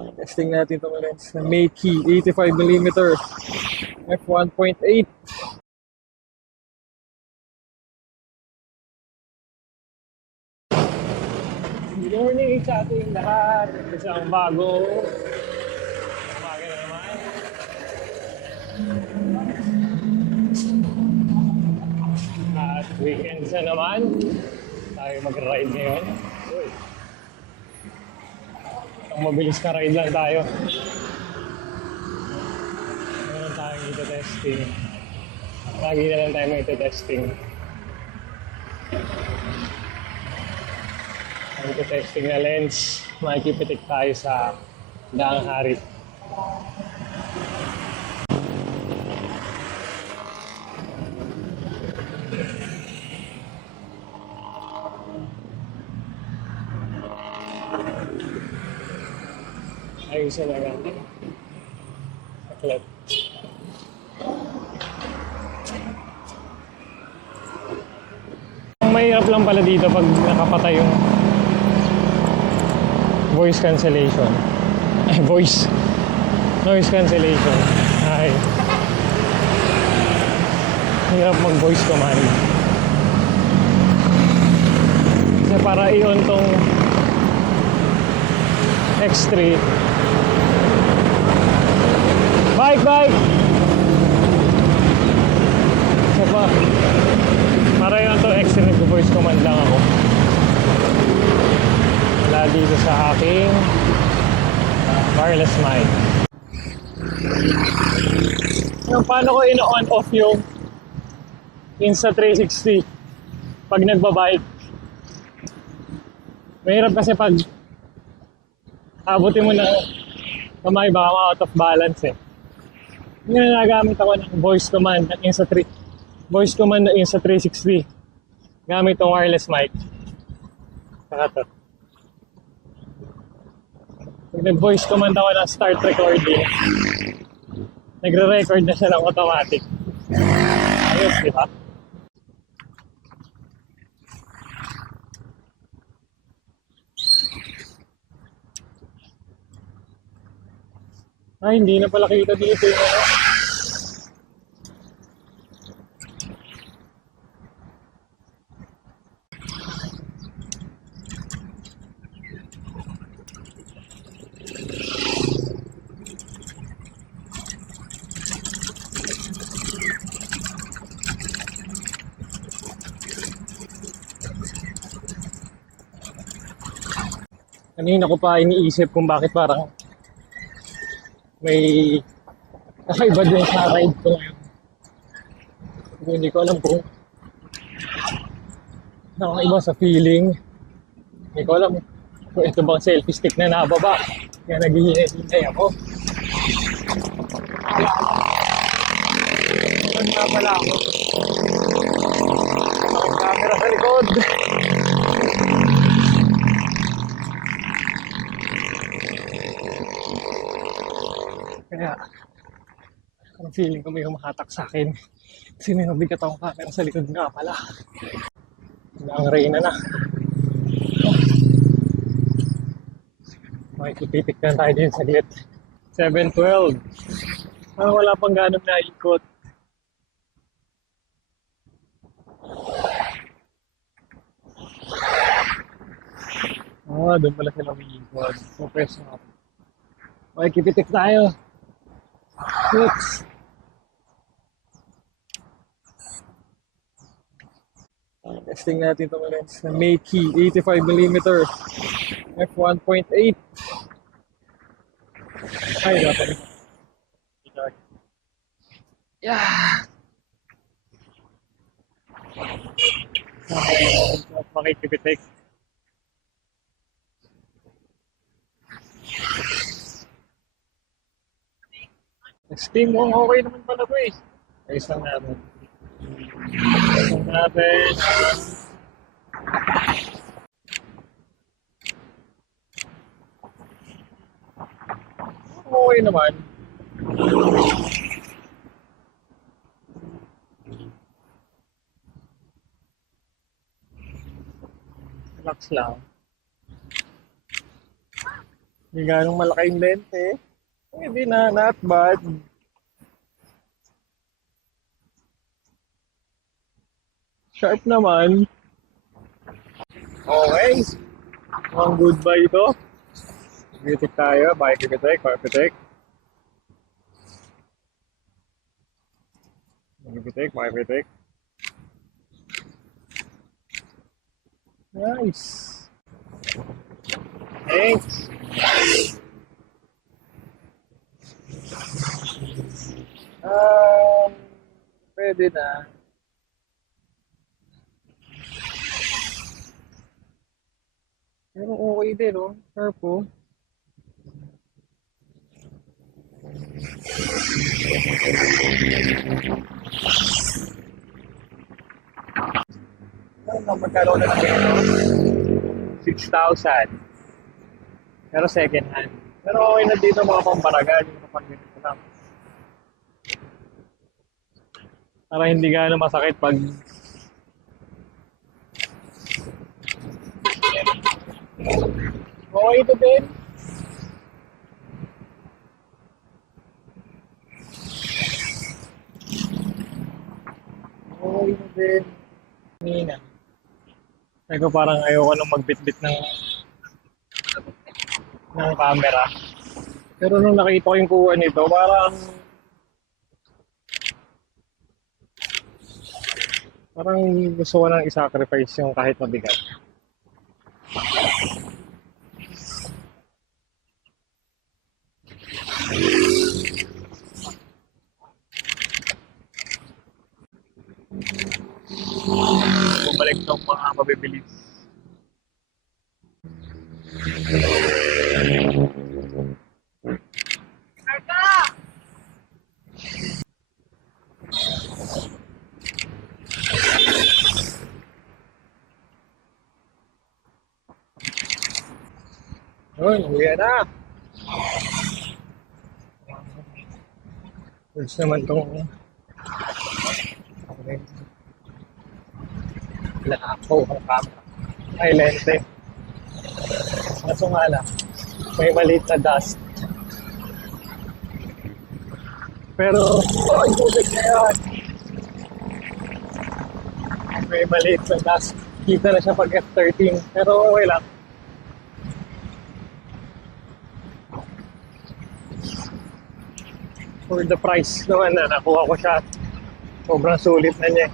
Testing natin itong lens na Meiki 85mm f1.8. Good morning sa ating lahat. Isang bago umaga na naman. At weekends na naman. Tayo mag-ride ngayon. Uy. Ang mabilis ka ride lang tayo. Meron tayong ito-testing. Lagi na lang tayo may ito-testing. Ang ito-testing na lens, makikipitik tayo sa Daang Harit. Ayusin na lang. Saklat. Ang mahirap lang pala dito pag nakapatay yung voice cancellation. Ay, noise cancellation. Ay. Hirap mag-voice command. Kasi para i-on tong X3. Bike! Kasi pa, para i-on tong X3, nag-voice command lang ako. Wala dito sa aking wireless mic. Paano ko in-on off yung Insta360 pag nagbabike? Mahirap kasi pag abutin mo ng kamay, baka out of balance eh. Ngayon nagamit ako ng voice command ng Insta360 gamit tong wireless mic. Saka to. Pag nag-voice command ako ng start recording, nagre-record na siya ng automatic. Ayos, di ba? Ay, hindi na pala kita dito yung ano. Kanina ko pa iniisip kung bakit parang may kakaiba din sa ride ko ngayon. Hindi ko alam kung nakaiba sa feeling. Hindi ko alam kung ito bang selfie stick na nababa. Kaya naghihinay ako. Saan nga pala ako? Ang camera sa likod. Kaya, ang feeling ko may humahatak sa akin. Kasi may mabigat akong camera sa likod nga pala. Ang reyna na. Makikipitik na tayo din saglit. 7:12. Wala pang ganong naikot. Doon pala sila umiikot. Focus na. Makikipitik tayo. Oops. Testing natin itong lens na Meiki 85mm f1.8. Ay, dapat ito. Yeah! Makikipitik. Testing mo, okay naman pala ko eh. Ayos lang natin. Okay naman. Relax lang. Hindi ganong malaki yung lente. Hindi na, not bad. Sharp naman. Okay. Ang goodbye ito. Bitik tayo. Bye, Bitek. Bye, Bitek. Bitek, bye, Bitek. Nice. Thanks. Um, Pwede na. Pero okay din, no? Sharp, oh. Ano, magkano na lang ito? 6,000. Pero second hand. Pero okay na dito mga pambaragan. Yung kapag ganito lang. Para hindi gaano masakit pag okay ito din. Okay ito din. Nina. Sabi ko parang ayoko nang magbitbit ng camera. Pero nung nakita ko yung kuha nito, parang gusto ko nang i-sacrifice yung kahit mabigat. Bumalik ng mga mabibilis. Yun, uwi na. First naman tong lakaw ang camera. Ay, lente. Kaso nga lang, may maliit na dust. Pero, oh, tubig na yan. May maliit na dust. Kita na siya pag F13. Pero okay lang. For the price naman na nakuha ko siya. Sobrang sulit na niya.